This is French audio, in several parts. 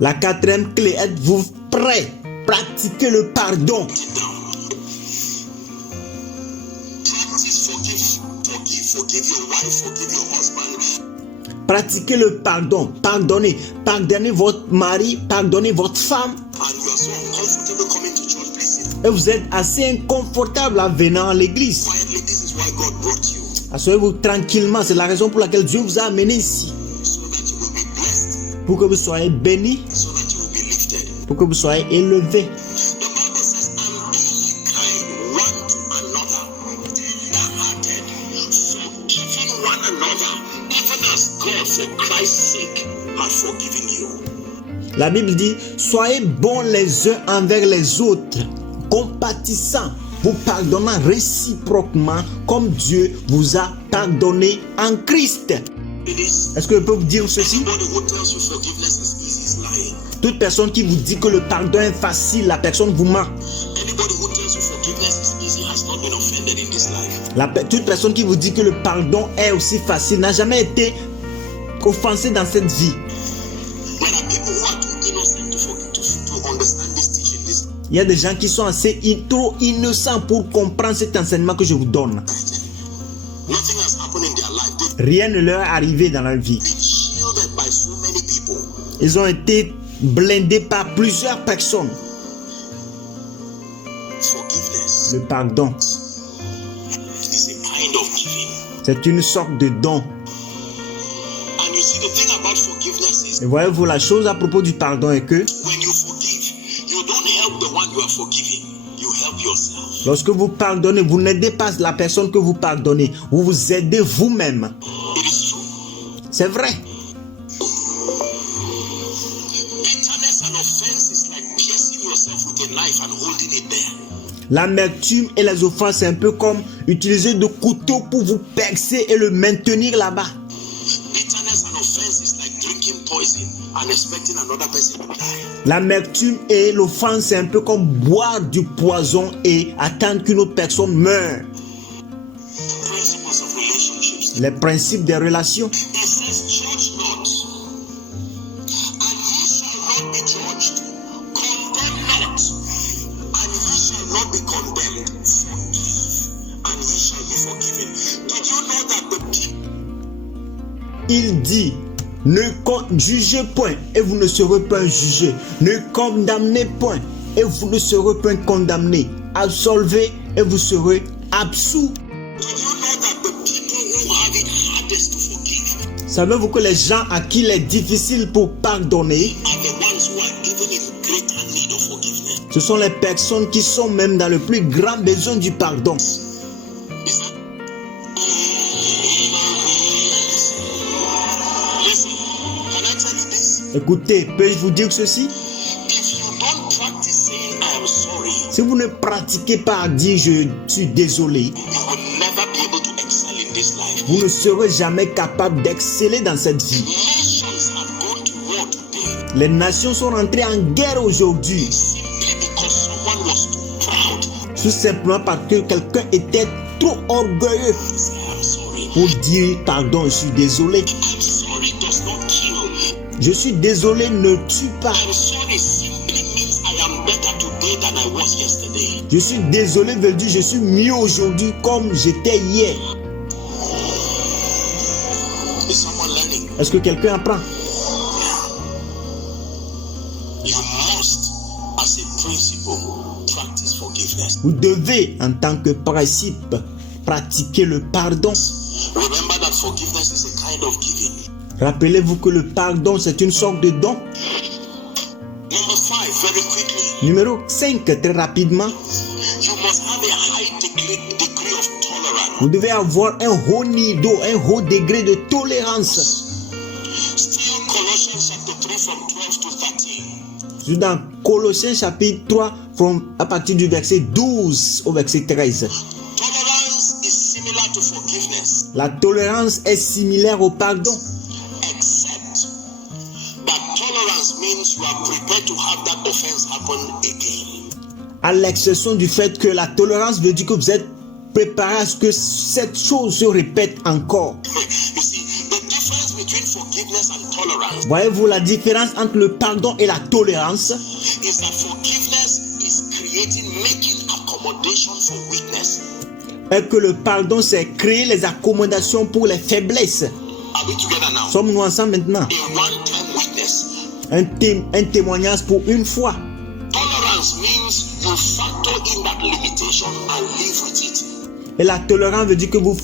La quatrième clé, êtes-vous prêt? Pratiquez le pardon. Pratiquez le pardon. Pardonnez. Pardonnez votre mari, pardonnez votre femme. Et vous êtes assez inconfortable en venant à l'église. Asseyez-vous tranquillement. C'est la raison pour laquelle Dieu vous a amené ici. Pour que vous soyez bénis. Pour que vous soyez élevés. La Bible dit, soyez bons les uns envers les autres, compatissants, vous pardonnant réciproquement comme Dieu vous a pardonné en Christ. Est-ce que je peux vous dire ceci? Toute personne qui vous dit que le pardon est facile, la personne vous ment. Toute personne qui vous dit que le pardon est aussi facile n'a jamais été offensé dans cette vie. Il y a des gens qui sont assez trop innocents pour comprendre cet enseignement que je vous donne. Rien ne leur est arrivé dans leur vie. Ils ont été blindés par plusieurs personnes. Le pardon, c'est une sorte de don. Et voyez-vous, la chose à propos du pardon est que lorsque vous pardonnez, vous n'aidez pas la personne que vous pardonnez, vous vous aidez vous-même. C'est vrai. L'amertume et les offenses, c'est un peu comme utiliser de couteau pour vous percer et le maintenir là-bas. L'amertume et l'offense, c'est un peu comme boire du poison et attendre qu'une autre personne meure. Les principes des relations. Il dit, ne jugez point et vous ne serez pas jugés. Ne condamnez point et vous ne serez pas condamnés. Absolvez et vous serez absous. Savez-vous que les gens à qui il est difficile pour pardonner, ce sont les personnes qui sont même dans le plus grand besoin du pardon. Écoutez, peux-je vous dire ceci? Si vous ne pratiquez pas dire je suis désolé, vous ne serez jamais capable d'exceller dans cette vie. Les nations sont rentrées en guerre aujourd'hui, tout simplement parce que quelqu'un était trop orgueilleux pour dire pardon, je suis désolé. Je suis désolé ne tue pas. Je suis désolé veut dire je suis mieux aujourd'hui comme j'étais hier. Est-ce que quelqu'un apprend? Vous devez, en tant que principe, pratiquer le pardon. Rappelez-vous que le pardon, c'est une sorte de don. Numéro 5, très rapidement. Vous devez avoir un haut niveau, un haut degré de tolérance. Je suis dans Colossiens chapitre 3, à partir du verset 12 au verset 13. La tolérance est similaire au pardon. À l'exception du fait que la tolérance veut dire que vous êtes préparé à ce que cette chose se répète encore. between forgiveness and tolerance Voyez-vous la différence entre le pardon et la tolérance? is that forgiveness is making accommodation for weakness. Est que le pardon, c'est créer les accommodations pour les faiblesses. Are we together now? Sommes-nous ensemble maintenant? A one-time witness. Un témoignage pour une fois. Tolerance means you factor in that limitation and live with it. Et la tolérance veut dire que vous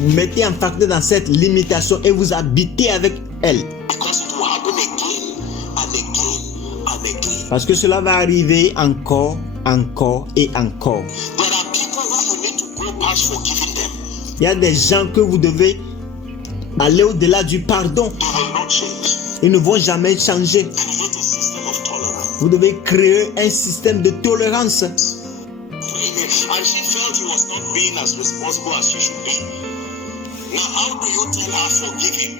mettez un facteur dans cette limitation et vous habitez avec elle. Because it will happen again and again and again. Parce que cela va arriver encore, encore et encore. There are people who you need to go past forgiving them. Il y a des gens que vous devez aller au-delà du pardon. They will not change. Ils ne vont jamais changer. Create a system of tolerance. Vous devez créer un système de tolérance. Amen. And she felt he was not being as responsible as she should be. Now, how do you tell her forgive him?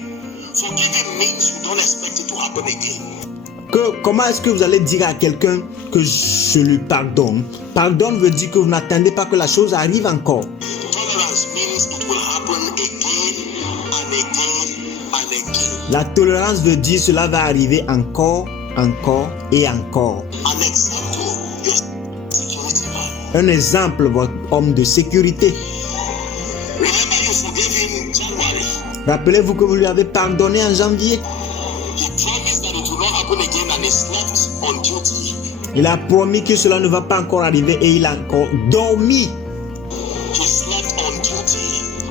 Forgive him means you don't expect it to happen again. Comment est-ce que vous allez dire à quelqu'un que je lui pardonne? Pardonne veut dire que vous n'attendez pas que la chose arrive encore. Tolerance means it will happen again and again and again. La tolérance veut dire cela va arriver encore, encore et encore. An example, your security man. Un exemple, votre homme de sécurité. Remember you forgave him January. Rappelez-vous que vous lui avez pardonné en janvier. He promised that it will not happen again and he slept on duty. Il a promis que cela ne va pas encore arriver et il a encore dormi. He slept on duty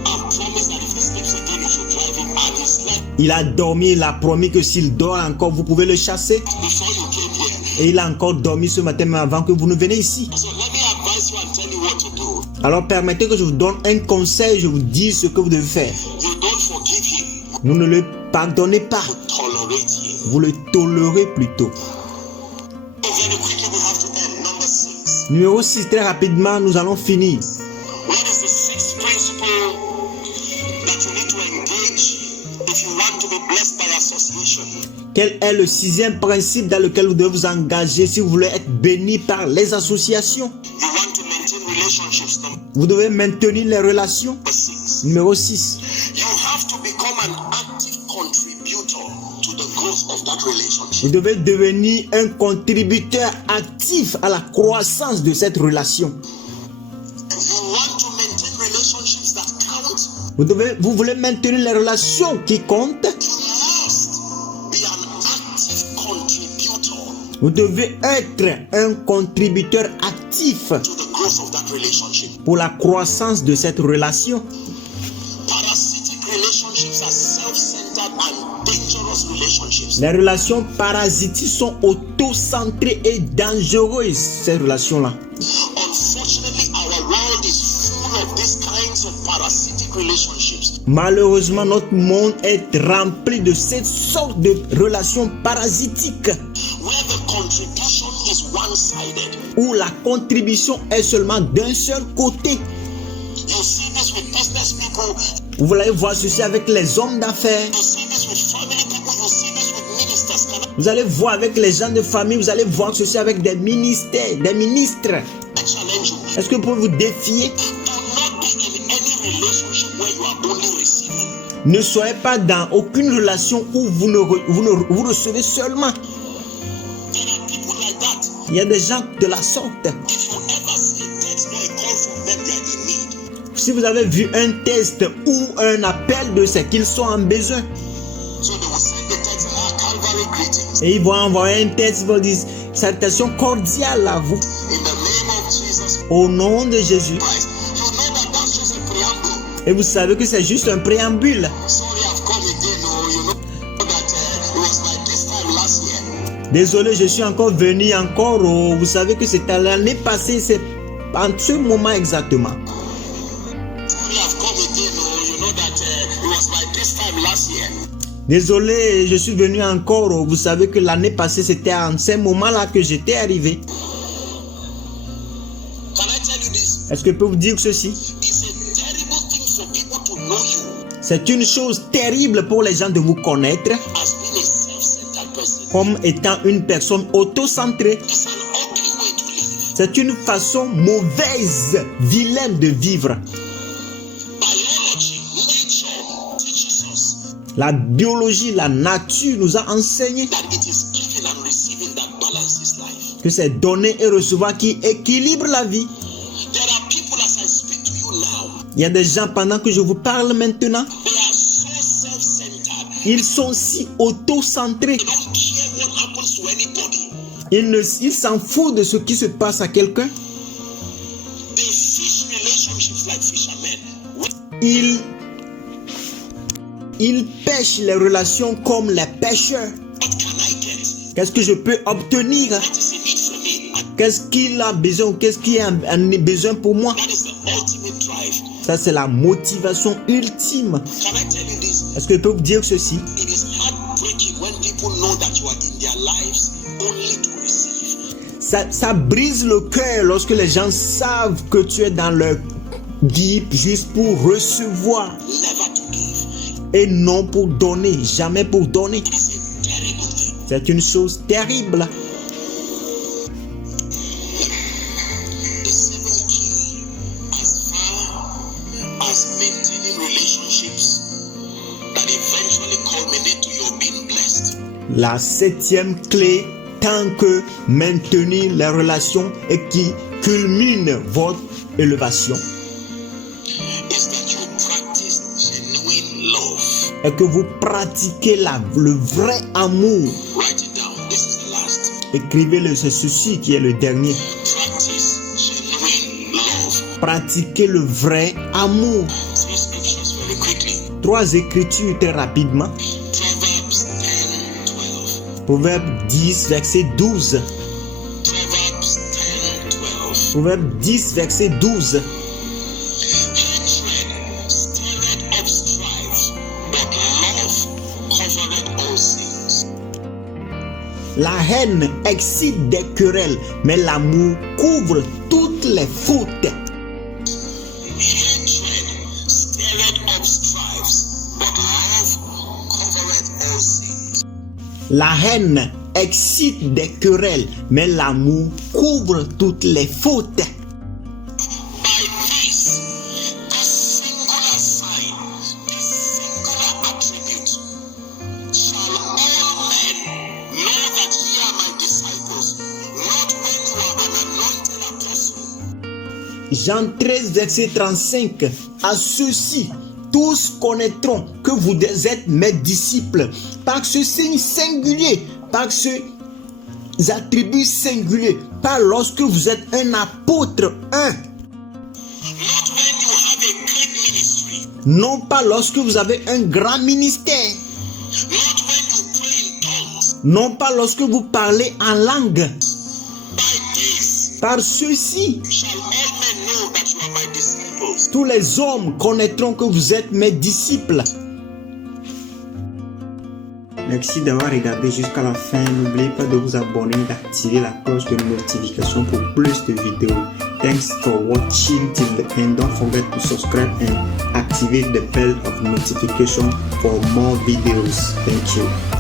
and promised that if he sleeps again, you should drive him. And he slept Il a dormi, il a promis que s'il dort encore, vous pouvez le chasser. before you came here. Et il a encore dormi ce matin, même avant que vous ne veniez ici. So let me advise you and tell you what to do. Alors permettez que je vous donne un conseil, je vous dis ce que vous devez faire. You don't forgive him, Vous ne le pardonnez pas, you tolerate him. vous le tolérez plutôt. So very quickly we have to end. Number 6. Numéro 6, très rapidement, nous allons finir. What is the sixth principle that you need to engage if you want to be blessed by association? Quel est le sixième principe dans lequel vous devez vous engager si vous voulez être béni par les associations? You want to maintain relationships. Vous devez maintenir les relations. Number 6. Numéro 6, You have to become an active contributor to the growth of that relationship. vous devez devenir un contributeur actif à la croissance de cette relation. You want to maintain relationships that count. Vous voulez maintenir les relations qui comptent. You must be an active contributor Vous devez être un contributeur actif to the growth of that relationship. pour la croissance de cette relation. Parasitic relationships are self-centered and dangerous relationships. Les relations parasitiques sont auto-centrées et dangereuses, ces relations-là. Unfortunately, our world is full of these kinds of parasitic relationships. Malheureusement, notre monde est rempli de cette sorte de relations parasitiques Where the contribution is one-sided. où la contribution est seulement d'un seul côté. You see this with business people. Vous allez voir ceci avec les hommes d'affaires. You see this with family people. You see this with ministers. Can Vous allez voir avec les gens de famille. Vous allez voir ceci avec des ministères, des ministres. I challenge you? Est-ce que vous pouvez vous défier? Do not be in any relationship where you are only receiving. Ne soyez pas dans aucune relation où vous recevez seulement. There are people like that. Il y a des gens de la sorte. If you ever see a text or a call from them, they are in need. Si vous avez vu un test ou un appel de ce qu'ils sont en besoin, So they will send the text, Calvary greetings. et ils vont envoyer un test, ils vont dire salutations cordiales à vous. In the name of Jesus Au nom de Jésus. Christ. You know that that's just a preamble. Et vous savez que c'est juste un préambule. Sorry, I've come again. Oh, you know that it was like this time last year. Désolé, je suis encore venu encore. Oh, vous savez que c'était l'année passée, c'est en ce moment exactement. Sorry, I've come again. Oh, you know that it was like this time last year. Désolé, je suis venu encore. Oh, vous savez que l'année passée, c'était en ce moment-là que j'étais arrivé. Can I tell you this? Est-ce que je peux vous dire ceci? It's a terrible thing for people to know you C'est une chose terrible pour les gens de vous connaître as being a self-centered person. comme étant une personne auto-centrée. It's an ugly way to live. C'est une façon mauvaise, vilaine de vivre. Biology, nature teaches us La biologie, la nature nous a enseigné that it is giving and receiving that balances life. que c'est donner et recevoir qui équilibre la vie. There are people, as I speak to you now, Il y a des gens, pendant que je vous parle maintenant, they are so self-centered. ils sont si auto-centrés. They don't care what happens to anybody. Ils s'en foutent de ce qui se passe à quelqu'un. They fish relationships like fishermen. Ils pêchent les relations comme les pêcheurs. What can I get? Qu'est-ce que je peux obtenir? What is in it for me? Qu'est-ce qu'il a besoin? Qu'est-ce qui a un besoin pour moi? That is the ultimate drive. Ça, c'est la motivation ultime. Can I tell you this? Est-ce que je peux vous dire ceci? It is heartbreaking when people know that you are in their lives only to receive. Ça brise le cœur lorsque les gens savent que tu es dans leur vie juste pour recevoir Never to give. et non pour donner, jamais pour donner. It is a terrible thing. C'est une chose terrible. The seventh key, as far as maintaining relationships that eventually culminate to your being blessed, La septième clé, tant que maintenir les relations et qui culmine votre élévation, is that you practice genuine love. est que vous pratiquez le vrai amour. Write it down. This is the last. Écrivez-le, c'est ceci qui est le dernier. Practice genuine love. Pratiquez le vrai amour. 3 scriptures very quickly. 3 écritures très rapidement. Proverbs 10:12. Proverbe 10, verset 12. Proverbs 10:12. Proverbe 10, verset 12. Hatred stirreth up strife, but love covereth all sins. La haine excite des querelles, mais l'amour couvre toutes les fautes. Hatred stirreth up strifes, but love covereth all sins. La haine excite des querelles, mais l'amour couvre toutes les fautes. By this, this singular sign, this singular attribute, shall all men know that ye are my disciples, not when you are an anointed apostle. Jean 13, verset 35. À ceux-ci, tous connaîtront que vous êtes mes disciples par ce signe singulier, par ce attributs singuliers, pas lorsque vous êtes un apôtre, Not when you have a great ministry, non pas lorsque vous avez un grand ministère, not when you pray in tongues. non pas lorsque vous parlez en langue. By this Par ceci, shall all men know that you are my disciples. tous les hommes connaîtront que vous êtes mes disciples. Merci d'avoir regardé jusqu'à la fin. N'oubliez pas de vous abonner et d'activer la cloche de notification pour plus de vidéos. Thanks for watching till the end. Don't forget to subscribe and activate the bell of notification for more videos. Thank you.